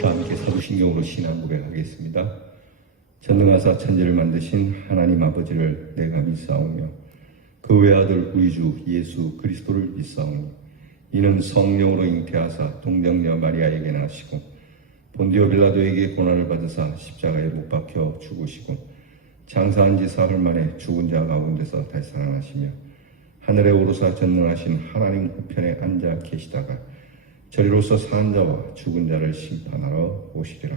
다 함께 사도신경으로 신앙 고백하겠습니다. 전능하사 천지를 만드신 하나님 아버지를 내가 믿사오며 그 외아들 우리 주 예수 그리스도를 믿사오니 이는 성령으로 잉태하사 동정녀 마리아에게 나시고 본디오 빌라도에게 고난을 받으사 십자가에 못 박혀 죽으시고 장사한 지 사흘 만에 죽은 자 가운데서 다시 살아나시며 하늘에 오르사 전능하신 하나님 우편에 앉아 계시다가 저리로서 산 자와 죽은 자를 심판하러 오시리라.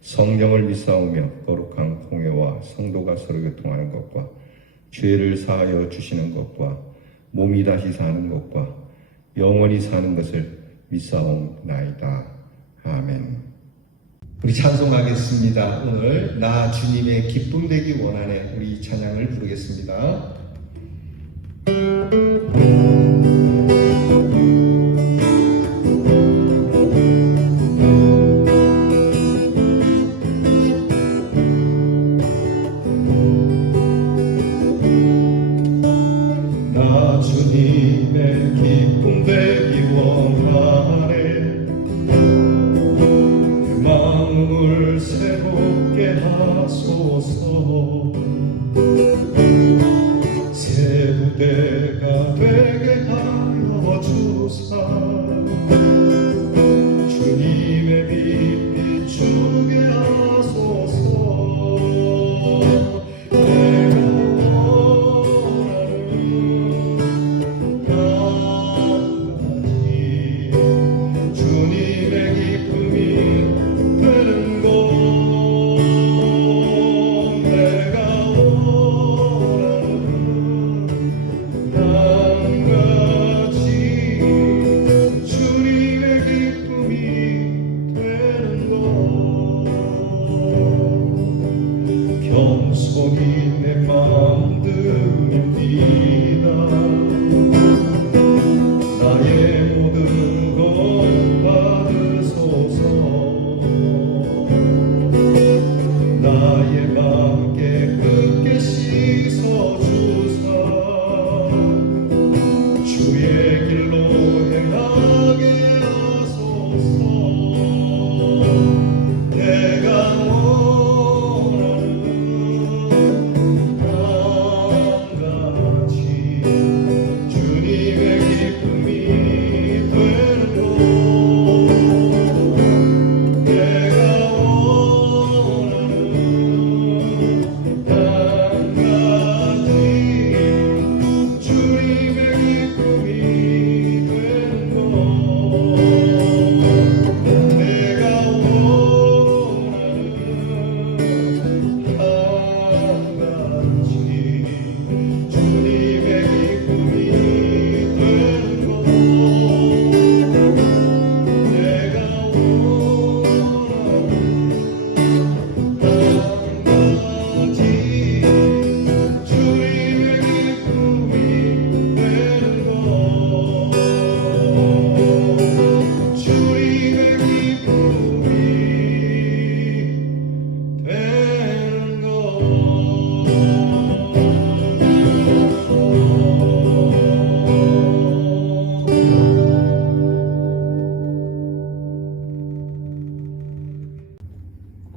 성령을 믿사오며 거룩한 공회와 성도가 서로 교통하는 것과 죄를 사하여 주시는 것과 몸이 다시 사는 것과 영원히 사는 것을 믿사옵나이다. 아멘. 우리 찬송하겠습니다. 오늘 나 주님의 기쁨 되기 원하네. 우리 찬양을 부르겠습니다. 나 주님의 기쁨 되기 원하네. 그 마음을 새롭게 하소서. 새 부대가 되게 하여 주사 주님의 빛 비추게 하소서. 겸손히 내 마음 드립니다. 나의 모든 것 받으소서. 나의 맘 깨끗게 씻어주사 주의 길로 행하게 하소서. 내가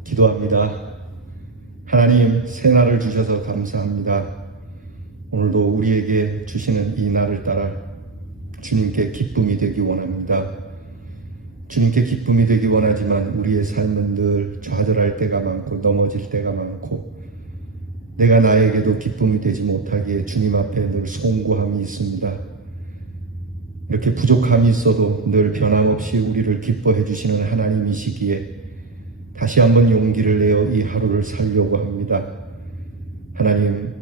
기도합니다. 하나님, 새 날을 주셔서 감사합니다. 오늘도 우리에게 주시는 이 날을 따라 주님께 기쁨이 되기 원합니다. 주님께 기쁨이 되기 원하지만 우리의 삶은 늘 좌절할 때가 많고 넘어질 때가 많고 내가 나에게도 기쁨이 되지 못하기에 주님 앞에 늘 송구함이 있습니다. 이렇게 부족함이 있어도 늘 변함없이 우리를 기뻐해 주시는 하나님이시기에 다시 한번 용기를 내어 이 하루를 살려고 합니다. 하나님,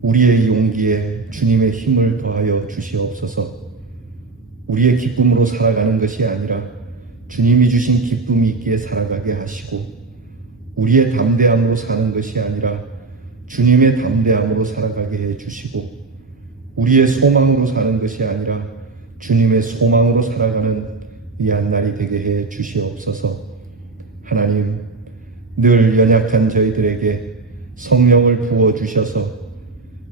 우리의 용기에 주님의 힘을 더하여 주시옵소서. 우리의 기쁨으로 살아가는 것이 아니라 주님이 주신 기쁨이 있기에 살아가게 하시고 우리의 담대함으로 사는 것이 아니라 주님의 담대함으로 살아가게 해주시고 우리의 소망으로 사는 것이 아니라 주님의 소망으로 살아가는 이 한 날이 되게 해 주시옵소서. 하나님, 늘 연약한 저희들에게 성령을 부어주셔서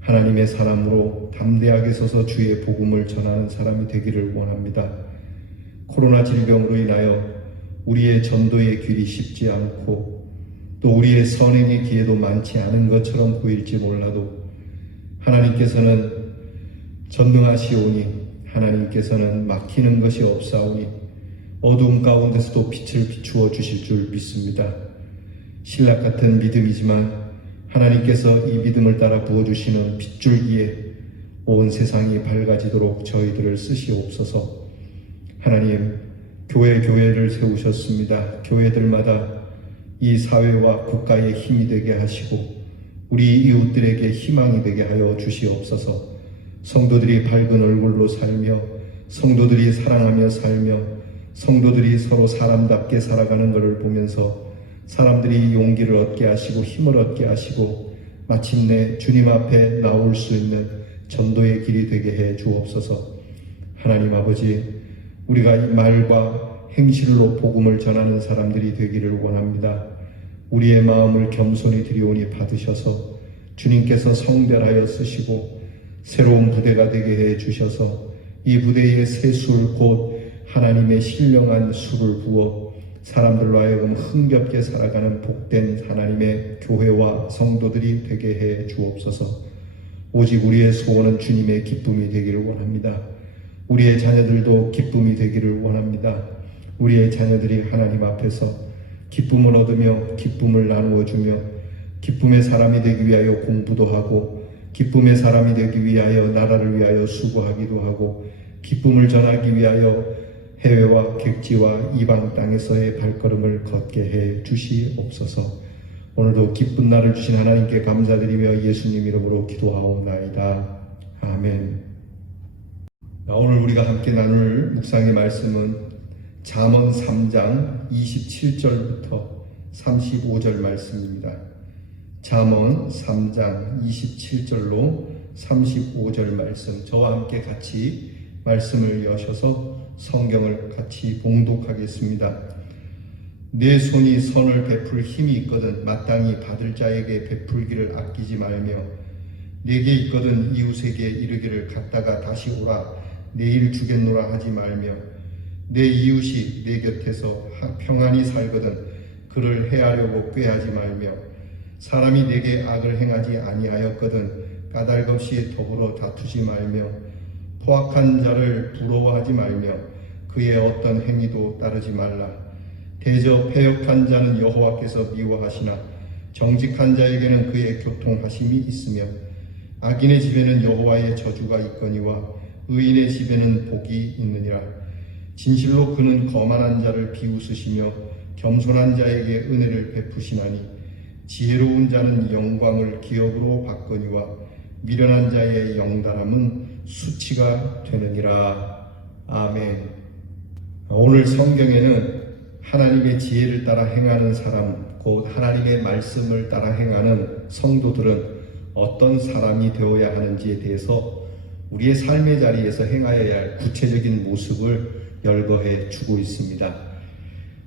하나님의 사람으로 담대하게 서서 주의 복음을 전하는 사람이 되기를 원합니다. 코로나 질병으로 인하여 우리의 전도의 길이 쉽지 않고 또 우리의 선행의 기회도 많지 않은 것처럼 보일지 몰라도 하나님께서는 전능하시오니 하나님께서는 막히는 것이 없사오니 어두움 가운데서도 빛을 비추어 주실 줄 믿습니다. 신락 같은 믿음이지만 하나님께서 이 믿음을 따라 부어주시는 빗줄기에 온 세상이 밝아지도록 저희들을 쓰시옵소서. 하나님, 교회를 세우셨습니다. 교회들마다 이 사회와 국가의 힘이 되게 하시고 우리 이웃들에게 희망이 되게 하여 주시옵소서. 성도들이 밝은 얼굴로 살며 성도들이 사랑하며 살며 성도들이 서로 사람답게 살아가는 것을 보면서 사람들이 용기를 얻게 하시고 힘을 얻게 하시고 마침내 주님 앞에 나올 수 있는 전도의 길이 되게 해 주옵소서. 하나님 아버지, 우리가 이 말과 행실로 복음을 전하는 사람들이 되기를 원합니다. 우리의 마음을 겸손히 드리오니 받으셔서 주님께서 성별하여 쓰시고 새로운 부대가 되게 해 주셔서 이 부대에 새 술 곧 하나님의 신령한 술을 부어 사람들로 하여금 흥겹게 살아가는 복된 하나님의 교회와 성도들이 되게 해 주옵소서. 오직 우리의 소원은 주님의 기쁨이 되기를 원합니다. 우리의 자녀들도 기쁨이 되기를 원합니다. 우리의 자녀들이 하나님 앞에서 기쁨을 얻으며 기쁨을 나누어 주며 기쁨의 사람이 되기 위하여 공부도 하고 기쁨의 사람이 되기 위하여 나라를 위하여 수고하기도 하고 기쁨을 전하기 위하여 해외와 객지와 이방 땅에서의 발걸음을 걷게 해 주시옵소서. 오늘도 기쁜 날을 주신 하나님께 감사드리며 예수님 이름으로 기도하옵나이다. 아멘. 오늘 우리가 함께 나눌 묵상의 말씀은 잠언 3장 27절부터 35절 말씀입니다. 잠언 3장 27절로 35절 말씀, 저와 함께 같이 말씀을 여셔서 성경을 같이 봉독하겠습니다. 내 손이 선을 베풀 힘이 있거든 마땅히 받을 자에게 베풀기를 아끼지 말며 내게 있거든 이웃에게 이르기를 갔다가 다시 오라 내일 주겠노라 하지 말며 내 이웃이 내 곁에서 평안히 살거든 그를 해하려고 꾀하지 말며 사람이 내게 악을 행하지 아니하였거든 까닭없이 더불어 다투지 말며 포악한 자를 부러워하지 말며 그의 어떤 행위도 따르지 말라. 대저 패역한 자는 여호와께서 미워하시나 정직한 자에게는 그의 교통하심이 있으며 악인의 집에는 여호와의 저주가 있거니와 의인의 집에는 복이 있느니라. 진실로 그는 거만한 자를 비웃으시며 겸손한 자에게 은혜를 베푸시나니 지혜로운 자는 영광을 기업으로 받거니와 미련한 자의 영달함은 수치가 되느니라. 아멘. 오늘 성경에는 하나님의 지혜를 따라 행하는 사람, 곧 하나님의 말씀을 따라 행하는 성도들은 어떤 사람이 되어야 하는지에 대해서 우리의 삶의 자리에서 행하여야 할 구체적인 모습을 열거해 주고 있습니다.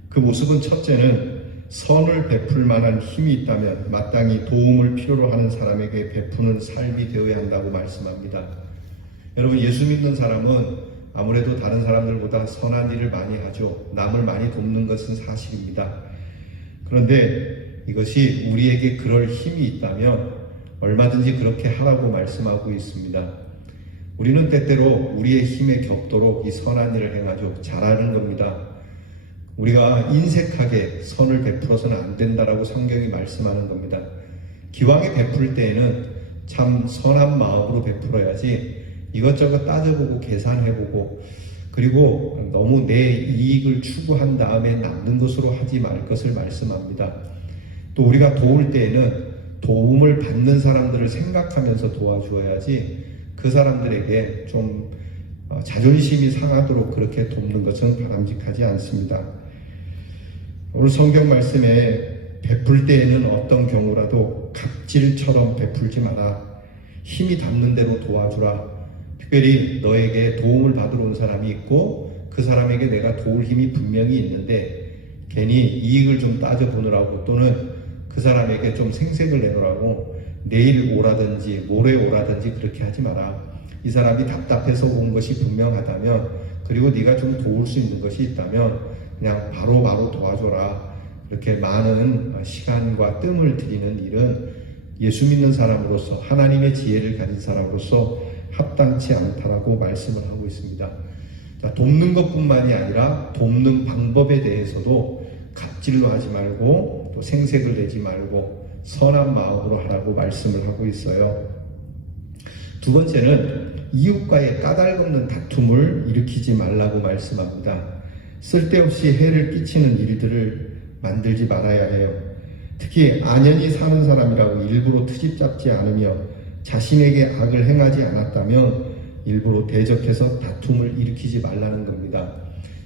그 모습은 첫째는 선을 베풀 만한 힘이 있다면 마땅히 도움을 필요로 하는 사람에게 베푸는 삶이 되어야 한다고 말씀합니다. 여러분, 예수 믿는 사람은 아무래도 다른 사람들보다 선한 일을 많이 하죠. 남을 많이 돕는 것은 사실입니다. 그런데 이것이 우리에게 그럴 힘이 있다면 얼마든지 그렇게 하라고 말씀하고 있습니다. 우리는 때때로 우리의 힘에 격도록 이 선한 일을 행하죠. 잘하는 겁니다. 우리가 인색하게 선을 베풀어서는 안 된다라고 성경이 말씀하는 겁니다. 기왕에 베풀 때에는 참 선한 마음으로 베풀어야지 이것저것 따져보고 계산해보고 그리고 너무 내 이익을 추구한 다음에 남는 것으로 하지 말 것을 말씀합니다. 또 우리가 도울 때에는 도움을 받는 사람들을 생각하면서 도와주어야지 그 사람들에게 좀 자존심이 상하도록 그렇게 돕는 것은 바람직하지 않습니다. 오늘 성경 말씀에 베풀 때에는 어떤 경우라도 갑질처럼 베풀지 마라. 힘이 닿는 대로 도와주라. 특별히 너에게 도움을 받으러 온 사람이 있고 그 사람에게 내가 도울 힘이 분명히 있는데 괜히 이익을 좀 따져보느라고 또는 그 사람에게 좀 생색을 내느라고 내일 오라든지 모레 오라든지 그렇게 하지 마라. 이 사람이 답답해서 온 것이 분명하다면 그리고 네가 좀 도울 수 있는 것이 있다면 그냥 바로바로 도와줘라. 그렇게 많은 시간과 뜸을 들이는 일은 예수 믿는 사람으로서 하나님의 지혜를 가진 사람으로서 합당치 않다라고 말씀을 하고 있습니다. 자, 돕는 것뿐만이 아니라 돕는 방법에 대해서도 갑질로 하지 말고 또 생색을 내지 말고 선한 마음으로 하라고 말씀을 하고 있어요. 두 번째는 이웃과의 까닭없는 다툼을 일으키지 말라고 말씀합니다. 쓸데없이 해를 끼치는 일들을 만들지 말아야 해요. 특히 안연히 사는 사람이라고 일부러 트집 잡지 않으며 자신에게 악을 행하지 않았다면 일부러 대적해서 다툼을 일으키지 말라는 겁니다.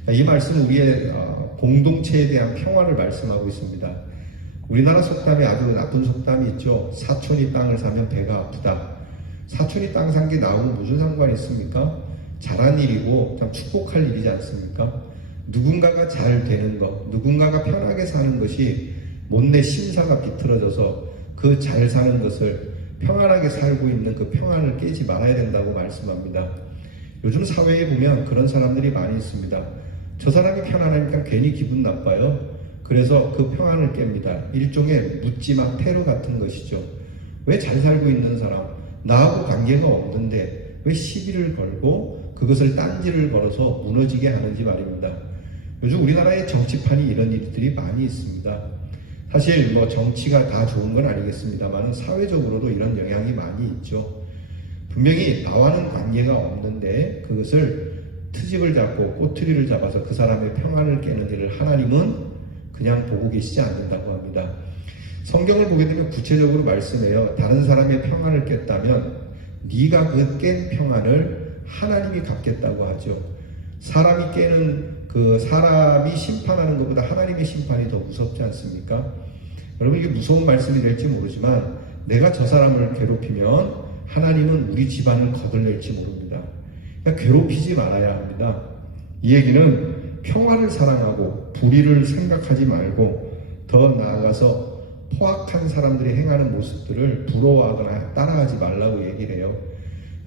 이 말씀은 우리의 공동체에 대한 평화를 말씀하고 있습니다. 우리나라 속담에 아주 나쁜 속담이 있죠. 사촌이 땅을 사면 배가 아프다. 사촌이 땅 산 게 나하고 무슨 상관이 있습니까? 잘한 일이고 참 축복할 일이지 않습니까? 누군가가 잘 되는 것, 누군가가 편하게 사는 것이 못내 심사가 비틀어져서 그 잘 사는 것을 평안하게 살고 있는 그 평안을 깨지 말아야 된다고 말씀합니다. 요즘 사회에 보면 그런 사람들이 많이 있습니다. 저 사람이 편안하니까 괜히 기분 나빠요. 그래서 그 평안을 깹니다. 일종의 묻지마 테러 같은 것이죠. 왜 잘 살고 있는 사람, 나하고 관계가 없는데 왜 시비를 걸고 그것을 딴지를 걸어서 무너지게 하는지 말입니다. 요즘 우리나라의 정치판이 이런 일들이 많이 있습니다. 사실 뭐 정치가 다 좋은 건 아니겠습니다만 사회적으로도 이런 영향이 많이 있죠. 분명히 나와는 관계가 없는데 그것을 트집을 잡고 꼬투리를 잡아서 그 사람의 평안을 깨는 일을 하나님은 그냥 보고 계시지 않는다고 합니다. 성경을 보게 되면 구체적으로 말씀해요. 다른 사람의 평안을 깼다면 네가 그 깬 평안을 하나님이 갚겠다고 하죠. 사람이 깨는 그 사람이 심판하는 것보다 하나님의 심판이 더 무섭지 않습니까? 여러분 이게 무서운 말씀이 될지 모르지만 내가 저 사람을 괴롭히면 하나님은 우리 집안을 거덜낼지 모릅니다. 그러니까 괴롭히지 말아야 합니다. 이 얘기는 평화를 사랑하고 불의를 생각하지 말고 더 나아가서 포악한 사람들이 행하는 모습들을 부러워하거나 따라하지 말라고 얘기를 해요.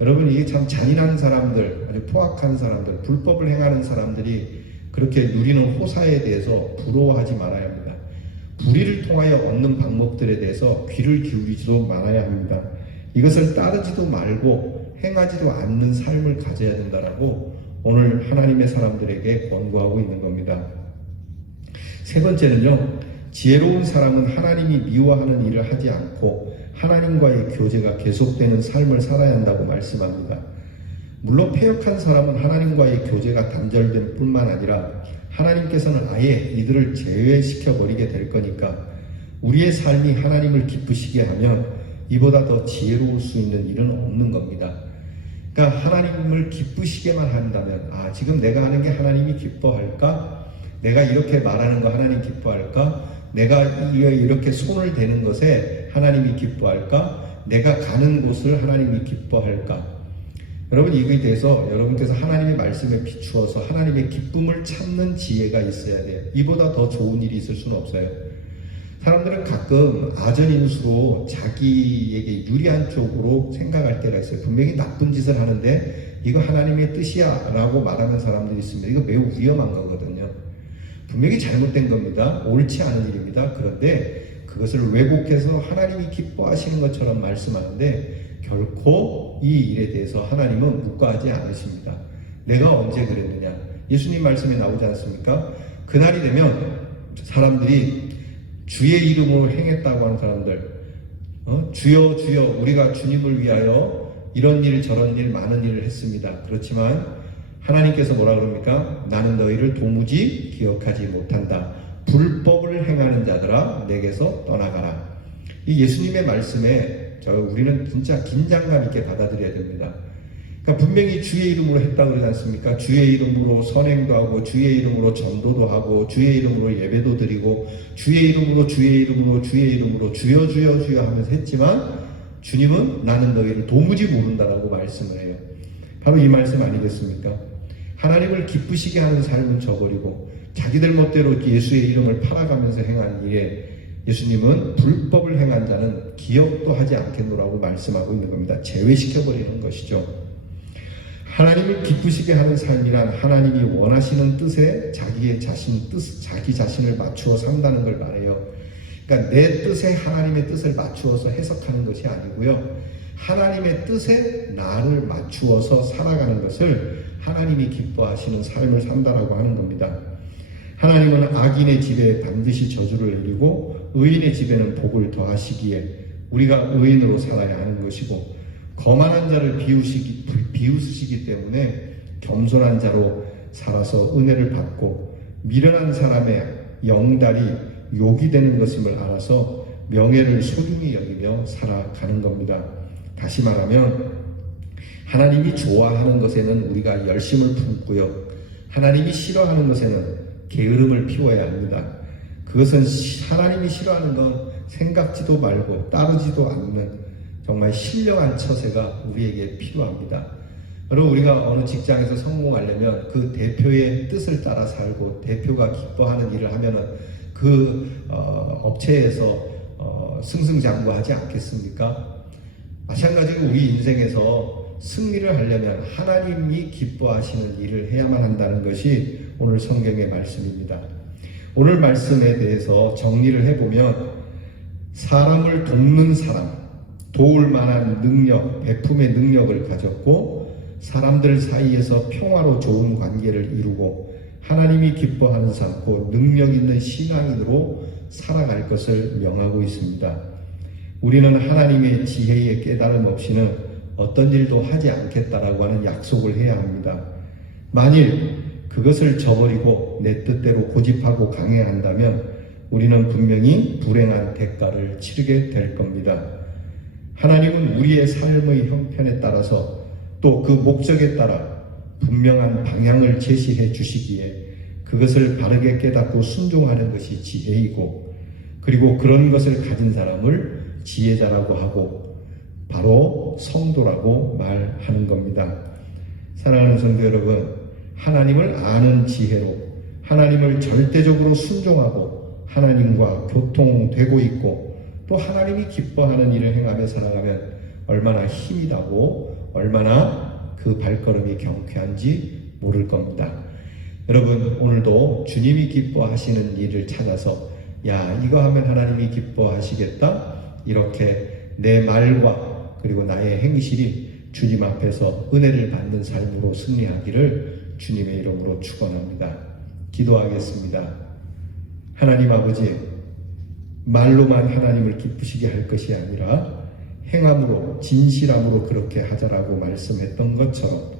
여러분 이게 참 잔인한 사람들, 아주 포악한 사람들, 불법을 행하는 사람들이 그렇게 누리는 호사에 대해서 부러워하지 말아야 합니다. 불의를 통하여 얻는 방법들에 대해서 귀를 기울이지도 말아야 합니다. 이것을 따르지도 말고 행하지도 않는 삶을 가져야 된다라고 오늘 하나님의 사람들에게 권고하고 있는 겁니다. 세 번째는요, 지혜로운 사람은 하나님이 미워하는 일을 하지 않고 하나님과의 교제가 계속되는 삶을 살아야 한다고 말씀합니다. 물론 패역한 사람은 하나님과의 교제가 단절될 뿐만 아니라 하나님께서는 아예 이들을 제외시켜 버리게 될 거니까 우리의 삶이 하나님을 기쁘시게 하면 이보다 더 지혜로울 수 있는 일은 없는 겁니다. 그러니까 하나님을 기쁘시게만 한다면 지금 내가 하는 게 하나님이 기뻐할까? 내가 이렇게 말하는 거 하나님 기뻐할까? 내가 이렇게 손을 대는 것에 하나님이 기뻐할까? 내가 가는 곳을 하나님이 기뻐할까? 여러분 이거에 대해서 여러분께서 하나님의 말씀에 비추어서 하나님의 기쁨을 찾는 지혜가 있어야 돼요. 이보다 더 좋은 일이 있을 수는 없어요. 사람들은 가끔 아전인수로 자기에게 유리한 쪽으로 생각할 때가 있어요. 분명히 나쁜 짓을 하는데 이거 하나님의 뜻이야 라고 말하는 사람들이 있습니다. 이거 매우 위험한 거거든요. 분명히 잘못된 겁니다. 옳지 않은 일입니다. 그런데 그것을 왜곡해서 하나님이 기뻐하시는 것처럼 말씀하는데 결코 이 일에 대해서 하나님은 묵과하지 않으십니다. 내가 언제 그랬느냐? 예수님 말씀에 나오지 않습니까? 그날이 되면 사람들이 주의 이름으로 행했다고 하는 사람들, 주여 주여 우리가 주님을 위하여 이런 일 저런 일 많은 일을 했습니다. 그렇지만 하나님께서 뭐라 그럽니까? 나는 너희를 도무지 기억하지 못한다. 불법을 행하는 자들아 내게서 떠나가라. 이 예수님의 말씀에 우리는 진짜 긴장감 있게 받아들여야 됩니다. 그러니까 분명히 주의 이름으로 했다고 그러지 않습니까? 주의 이름으로 선행도 하고 주의 이름으로 전도도 하고 주의 이름으로 예배도 드리고 주의 이름으로 주의 이름으로 주의 이름으로 주여 주여 주여 하면서 했지만 주님은 나는 너희를 도무지 모른다라고 말씀을 해요. 바로 이 말씀 아니겠습니까? 하나님을 기쁘시게 하는 삶은 저버리고 자기들 멋대로 예수의 이름을 팔아가면서 행한 일에 예수님은 불법을 행한 자는 기억도 하지 않겠노라고 말씀하고 있는 겁니다. 제외시켜버리는 것이죠. 하나님을 기쁘시게 하는 삶이란 하나님이 원하시는 뜻에 자기 자신을 맞추어 산다는 걸 말해요. 그러니까 내 뜻에 하나님의 뜻을 맞추어서 해석하는 것이 아니고요. 하나님의 뜻에 나를 맞추어서 살아가는 것을 하나님이 기뻐하시는 삶을 산다라고 하는 겁니다. 하나님은 악인의 집에 반드시 저주를 내리고 의인의 집에는 복을 더하시기에 우리가 의인으로 살아야 하는 것이고, 거만한 자를 비웃으시기 때문에 겸손한 자로 살아서 은혜를 받고, 미련한 사람의 영달이 욕이 되는 것임을 알아서 명예를 소중히 여기며 살아가는 겁니다. 다시 말하면 하나님이 좋아하는 것에는 우리가 열심을 품고요, 하나님이 싫어하는 것에는 게으름을 피워야 합니다. 그것은 하나님이 싫어하는 건 생각지도 말고 따르지도 않는 정말 신령한 처세가 우리에게 필요합니다. 여러분, 우리가 어느 직장에서 성공하려면 그 대표의 뜻을 따라 살고 대표가 기뻐하는 일을 하면은 그 업체에서 승승장구하지 않겠습니까? 마찬가지로 우리 인생에서 승리를 하려면 하나님이 기뻐하시는 일을 해야만 한다는 것이 오늘 성경의 말씀입니다. 오늘 말씀에 대해서 정리를 해보면, 사람을 돕는 사람, 도울 만한 능력, 베품의 능력을 가졌고 사람들 사이에서 평화로 좋은 관계를 이루고 하나님이 기뻐하는 삶고 능력 있는 신앙인으로 살아갈 것을 명하고 있습니다. 우리는 하나님의 지혜의 깨달음 없이는 어떤 일도 하지 않겠다라고 하는 약속을 해야 합니다. 만일 그것을 저버리고 내 뜻대로 고집하고 강해한다면 우리는 분명히 불행한 대가를 치르게 될 겁니다. 하나님은 우리의 삶의 형편에 따라서 또 그 목적에 따라 분명한 방향을 제시해 주시기에 그것을 바르게 깨닫고 순종하는 것이 지혜이고, 그리고 그런 것을 가진 사람을 지혜자라고 하고 바로 성도라고 말하는 겁니다. 사랑하는 성도 여러분, 하나님을 아는 지혜로 하나님을 절대적으로 순종하고 하나님과 교통되고 있고 또 하나님이 기뻐하는 일을 행하며 살아가면 얼마나 힘이 나고 얼마나 그 발걸음이 경쾌한지 모를 겁니다. 여러분, 오늘도 주님이 기뻐하시는 일을 찾아서 이거 하면 하나님이 기뻐하시겠다, 이렇게 내 말과 그리고 나의 행실이 주님 앞에서 은혜를 받는 삶으로 승리하기를 주님의 이름으로 축원합니다. 기도하겠습니다. 하나님 아버지, 말로만 하나님을 기쁘시게 할 것이 아니라 행함으로, 진실함으로 그렇게 하자라고 말씀했던 것처럼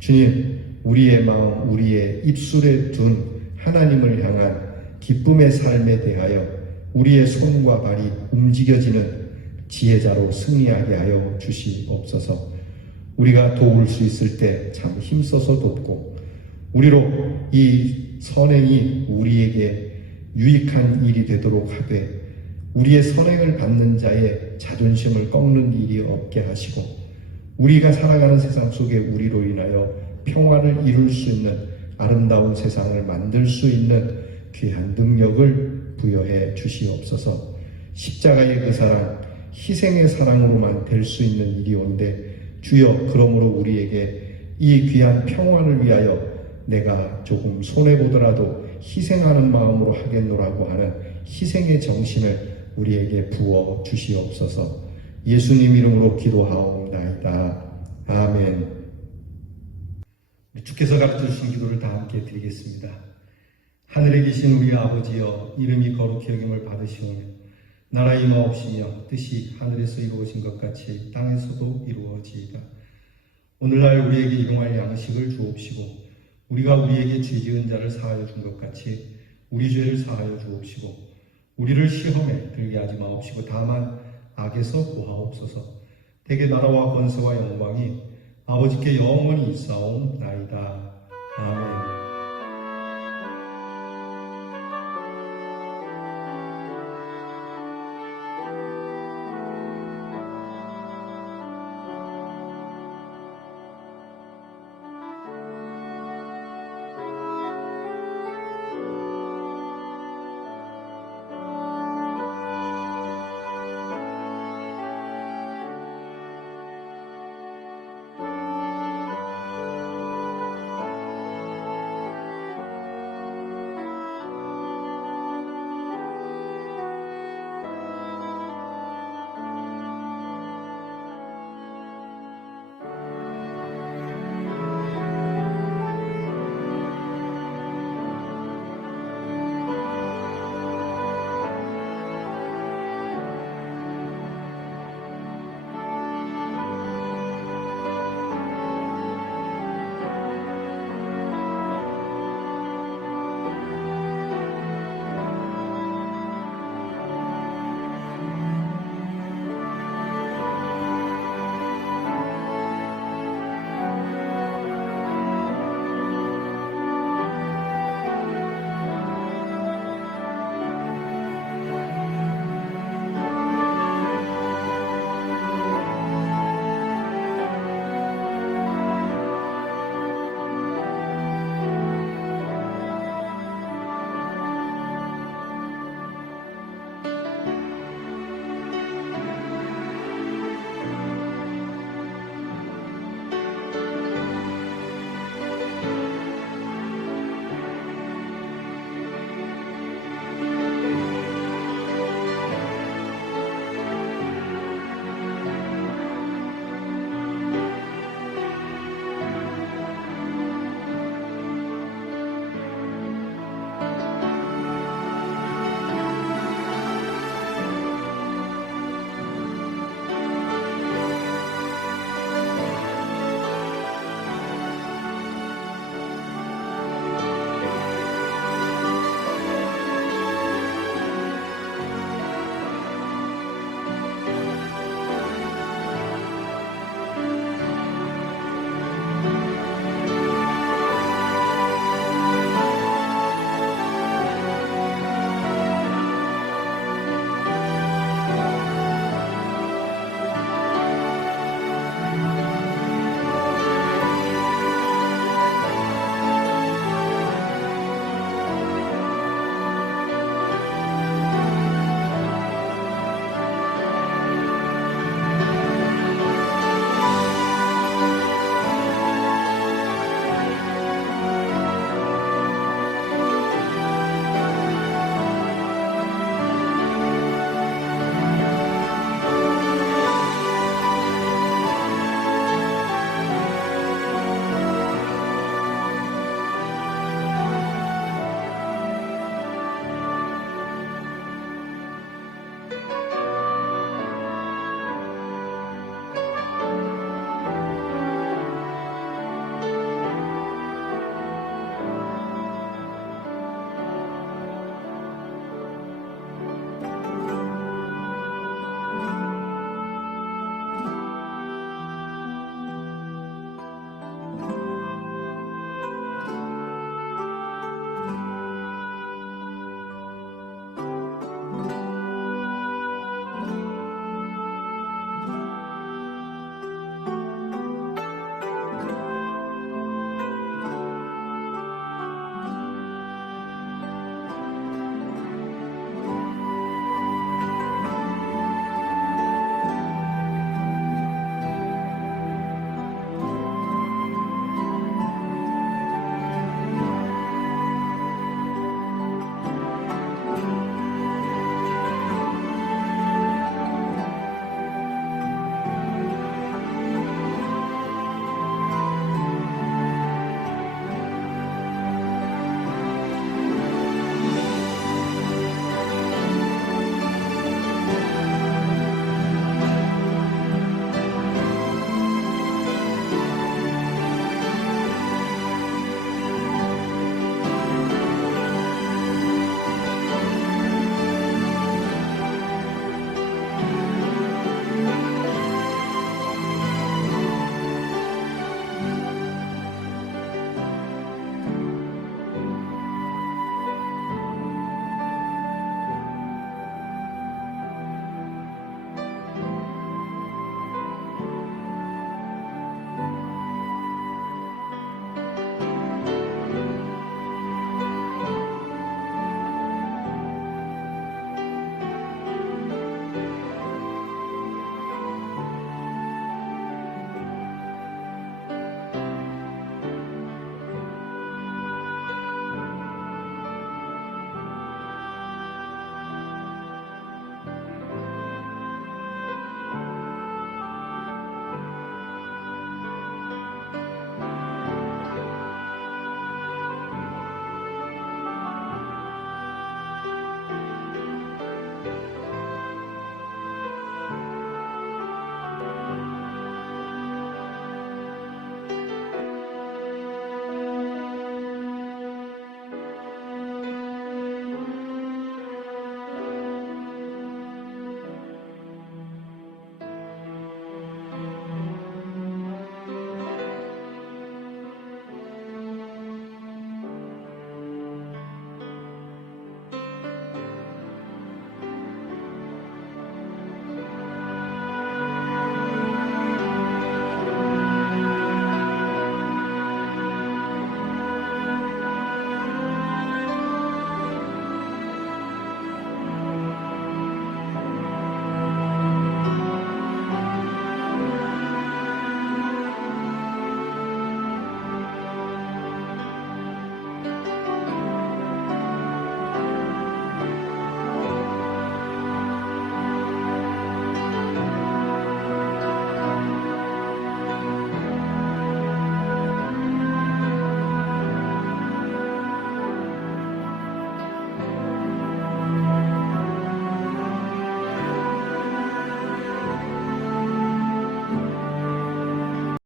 주님, 우리의 마음, 우리의 입술에 둔 하나님을 향한 기쁨의 삶에 대하여 우리의 손과 발이 움직여지는 지혜자로 승리하게 하여 주시옵소서. 우리가 도울 수 있을 때 참 힘써서 돕고, 우리로 이 선행이 우리에게 유익한 일이 되도록 하되 우리의 선행을 받는 자의 자존심을 꺾는 일이 없게 하시고, 우리가 살아가는 세상 속에 우리로 인하여 평화를 이룰 수 있는 아름다운 세상을 만들 수 있는 귀한 능력을 부여해 주시옵소서. 십자가의 그 사랑, 희생의 사랑으로만 될 수 있는 일이온데 주여, 그러므로 우리에게 이 귀한 평화를 위하여 내가 조금 손해보더라도 희생하는 마음으로 하겠노라고 하는 희생의 정신을 우리에게 부어 주시옵소서. 예수님 이름으로 기도하옵나이다. 아멘. 주께서 가르쳐 주신 기도를 다 함께 드리겠습니다. 하늘에 계신 우리 아버지여, 이름이 거룩히 여김을 받으시오며 나라 임하옵시며 뜻이 하늘에서 이루어진 것 같이 땅에서도 이루어지이다. 오늘날 우리에게 일용할 양식을 주옵시고 우리가 우리에게 죄 지은 자를 사하여 준 것 같이 우리 죄를 사하여 주옵시고 우리를 시험에 들게 하지 마옵시고 다만 악에서 구하옵소서. 대개 나라와 권세와 영광이 아버지께 영원히 있사옵나이다. 아멘.